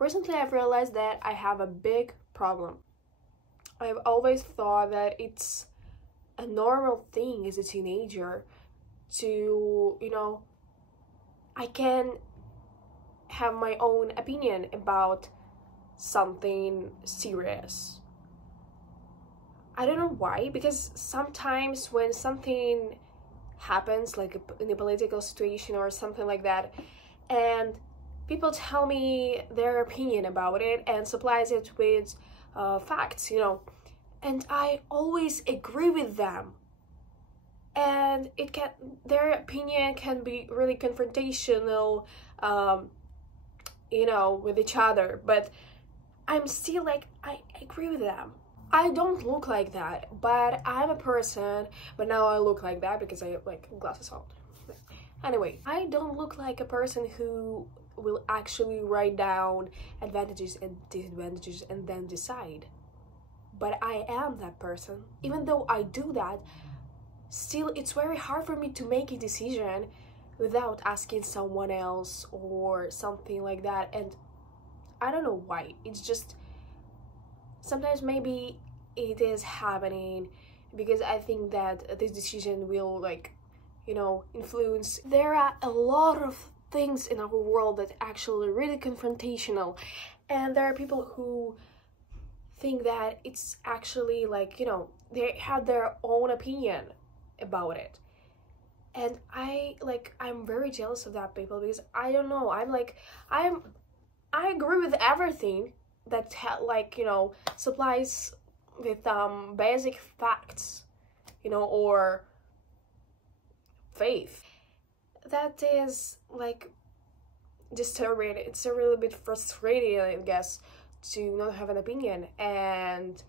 Recently I've realized that I have a big problem. I've always thought that it's a normal thing as a teenager to, I can have my own opinion about something serious. I don't know why, because sometimes when something happens, like in a political situation or something like that, and people tell me their opinion about it and supplies it with facts, and I always agree with them. And their opinion can be really confrontational, with each other, but I'm still like, I agree with them. I don't look like that, but I'm a person, but now I look like that because I have like glasses on. Anyway, I don't look like a person who will actually write down advantages and disadvantages and then decide. But I am that person. Even though I do that, still it's very hard for me to make a decision without asking someone else or something like that. And I don't know why. It's just sometimes maybe it is happening because I think that this decision will influence. There are a lot of things in our world that actually really confrontational, and there are people who think that it's actually they have their own opinion about it. And I'm very jealous of that people, because I don't know, I agree with everything that supplies with basic facts, or faith. That is disturbing. It's a really bit frustrating, I guess, to not have an opinion and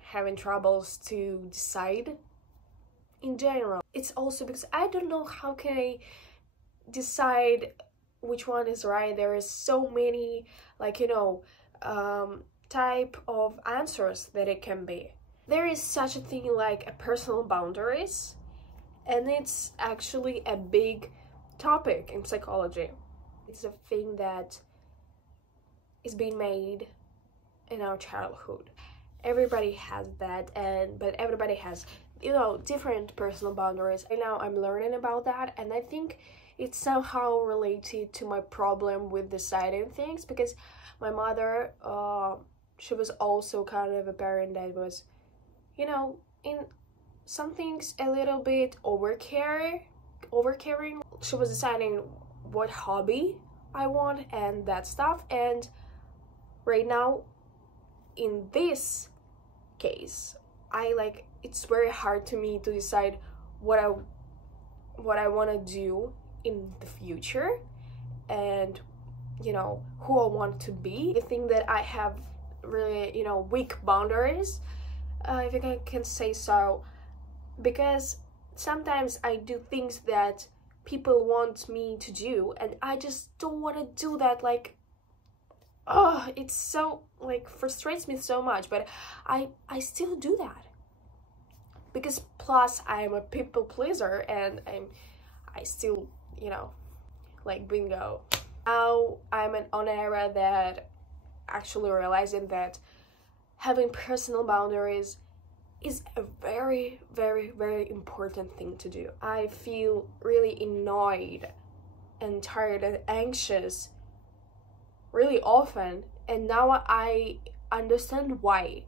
having troubles to decide in general. It's also because I don't know how can I decide which one is right. There is so many type of answers that it can be. There is such a thing like a personal boundaries, and it's actually a big topic in psychology. It's a thing that is being made in our childhood. Everybody has that, but everybody has different personal boundaries. And now I'm learning about that, and I think it's somehow related to my problem with deciding things, because my mother, she was also kind of a parent that was, in some things a little bit overcaring. She was deciding what hobby I want and that stuff. And right now, in this case, it's very hard to me to decide what I want to do in the future, and who I want to be. I think that I have really weak boundaries, if I can say so, because sometimes I do things that people want me to do and I just don't want to do that. It's so frustrates me so much, but I still do that, because plus I'm a people pleaser, and I still bingo. Now I'm on an era that actually realizing that having personal boundaries is a very, very, very important thing to do. I feel really annoyed and tired and anxious really often, and now I understand why.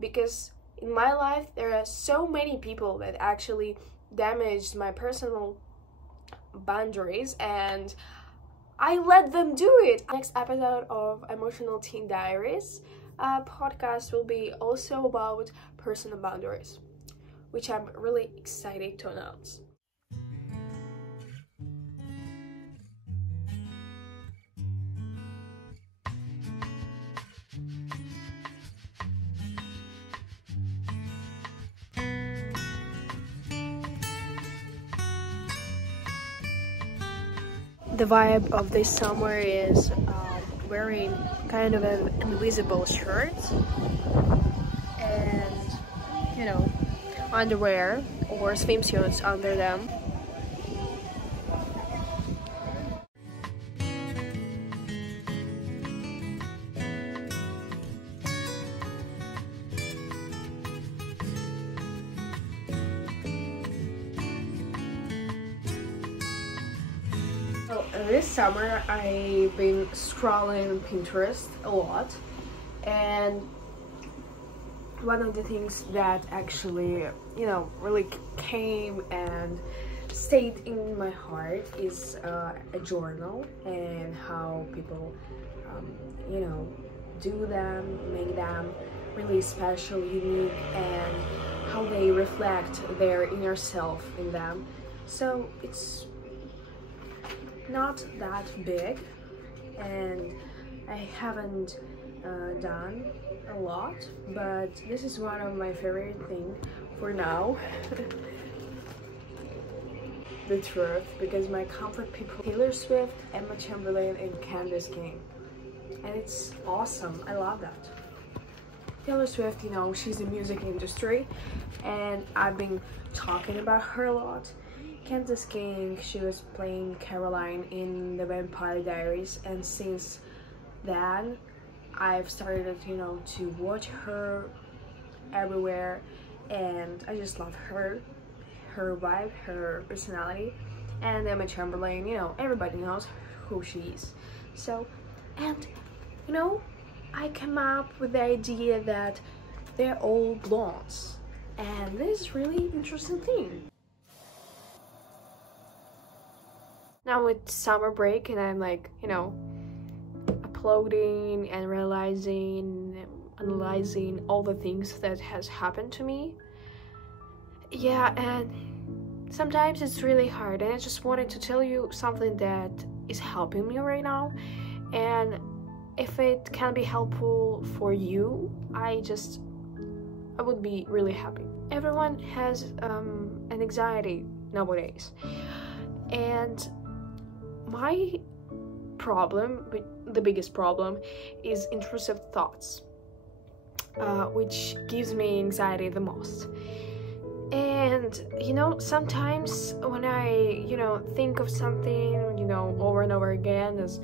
Because in my life there are so many people that actually damaged my personal boundaries, and I let them do it. Next episode of Emotional Teen Diaries podcast will be also about personal boundaries, which I'm really excited to announce. The vibe of this summer is wearing kind of an invisible shirt and underwear or swimsuits under them. this summer I've been scrolling Pinterest a lot, and one of the things that actually, really came and stayed in my heart is a journal, and how people, do them, make them really special, unique, and how they reflect their inner self in them. So it's not that big, and I haven't done a lot, but this is one of my favorite things for now. The truth, because my comfort people, Taylor Swift, Emma Chamberlain, and Candace King, and it's awesome. I love that. Taylor Swift, she's in the music industry, and I've been talking about her a lot. Candace King, she was playing Caroline in the Vampire Diaries, and since then I've started, to watch her everywhere, and I just love her vibe, her personality. And Emma Chamberlain, everybody knows who she is. So, and I came up with the idea that they're all blondes, and this is really interesting thing. Now it's summer break, and I'm like, uploading and analyzing all the things that has happened to me. Yeah, and sometimes it's really hard, and I just wanted to tell you something that is helping me right now, and if it can be helpful for you, I would be really happy. Everyone has an anxiety nowadays, and my problem, the biggest problem, is intrusive thoughts, which gives me anxiety the most. And sometimes when I think of something over and over again, as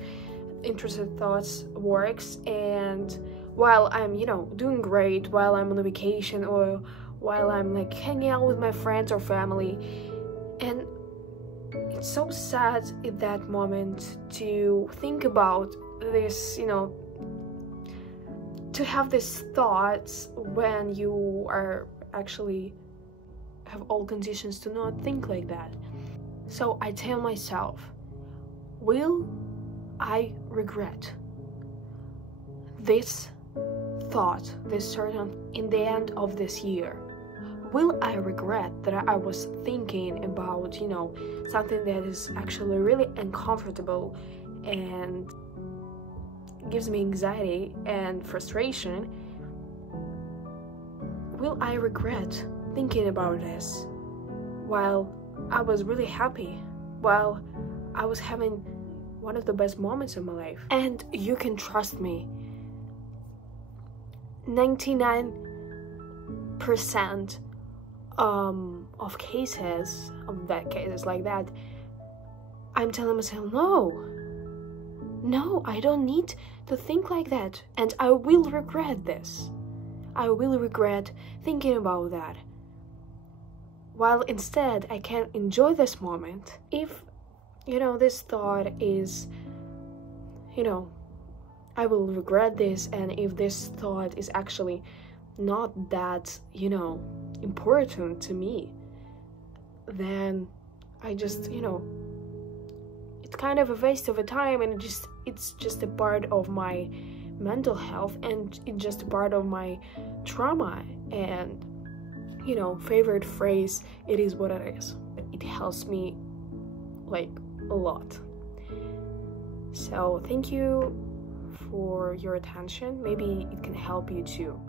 intrusive thoughts works, and while I'm doing great, while I'm on a vacation, or while I'm like hanging out with my friends or family, and it's so sad in that moment to think about this, to have these thoughts when you are actually have all conditions to not think like that. So I tell myself, will I regret this thought, this certain, in the end of this year? Will I regret that I was thinking about, something that is actually really uncomfortable and gives me anxiety and frustration? Will I regret thinking about this while I was really happy, while I was having one of the best moments of my life? And you can trust me, 99% of cases like that, I'm telling myself, no, I don't need to think like that, and I will regret this. I will regret thinking about that. While instead I can enjoy this moment. If this thought is, I will regret this, and if this thought is actually not that, important to me, then I just, it's kind of a waste of a time, and it's just a part of my mental health, and it's just a part of my trauma. And favorite phrase, it is what it is. It helps me like a lot. So thank you for your attention. Maybe it can help you too.